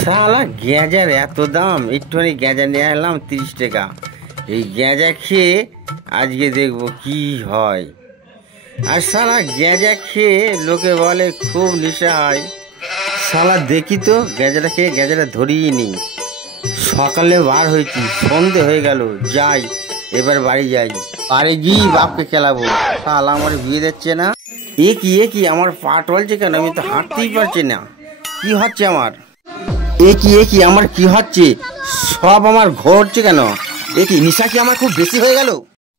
শালা গেঁজার এত দাম, একটুখানি গেঁজা নিয়ে এলাম 30 টাকা। এই গেঁজা খেয়ে আজকে দেখবো কি হয়। আর শালা গেঁজা খেয়ে লোকে বলে খুব নেশা হয়। শালা দেখি তো গেঁজাটা খেয়ে গেঁজাটা ধরিয়ে নি। সকালে বার হয়েছি, সন্ধে হয়ে গেল, যাই এবার বাড়ি যাই। বাড়ি গিয়ে বাপকে খেলাবো। শালা আমার বিয়ে দিচ্ছে না। এ কি আমার পা টলছে কেন? আমি তো হাঁটতেই পারছি না। কি হচ্ছে আমার? এ কি আমার কি হচ্ছে? সব আমার ঘটছে কেন? এ কি নিশা কি আমার খুব বেশি হয়ে গেল?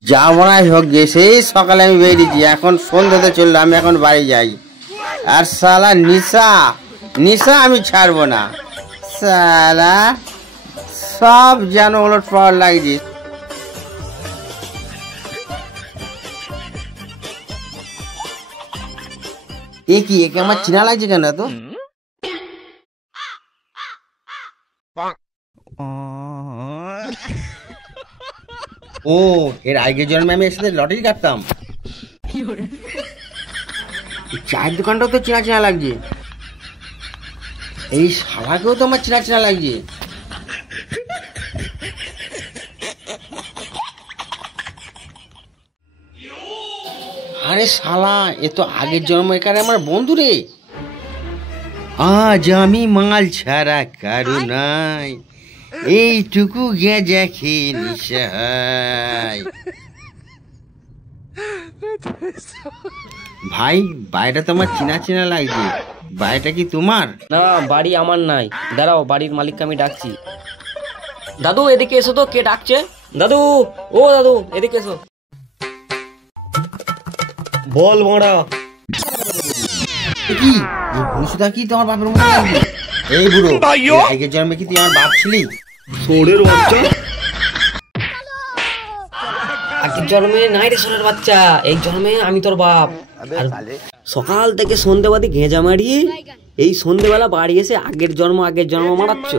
যা মনে হয় হোক গে, সেই সকালে আমি বেরিয়েছি, এখন সন্ধ্যাতে চললো, আমি এখন বাড়ি যাই। আর শালা নিশা আমি ছাড়বো না। শালা সব যেন ওলট পাওয়ার লাগছে। একে আমার চিনা লাগছে কেন তো? ও, এর আগের জন্মে আমি এর সাথে লটারি কাটতাম। চায়ের দোকানটাও তো চেনা লাগছে। এই শালাকেও তো আমার চেনা লাগছে। আরে শালা, এ তো আগের জন্মকার আমার বন্ধু রে। আজ আমি মাল ছাড়া কারো নাই, এইটুকু গেঁজা খেয়ে নিশাই। ভাই, বাড়িটা তোমার চেনা লাগছে। বাড়িটা কি তোমার? না, বাড়ি আমার নাই। দাঁড়াও, বাড়ির মালিককে আমি ডাকছি। দাদু এদিকে এসো তো, কে ডাকছে? দাদু, ও দাদু এদিকে এসো। বল বড়া। কি বুঝুদা কি তোমার বাপের মতো লাগছে? এই বুড়ো, আগের জন্মে কি তুই আমার বাপ ছিলি? সোরের বাচ্চা। আগের জন্মে নাই রে সোরের বাচ্চা, এই জন্মে আমি তোর বাপ। আর সকাল থেকে সন্ধ্যেবাদী গেঁজা মারিয়ে এই সন্ধ্যেবেলা বাড়ি এসে আগের জন্ম মারাচ্ছ।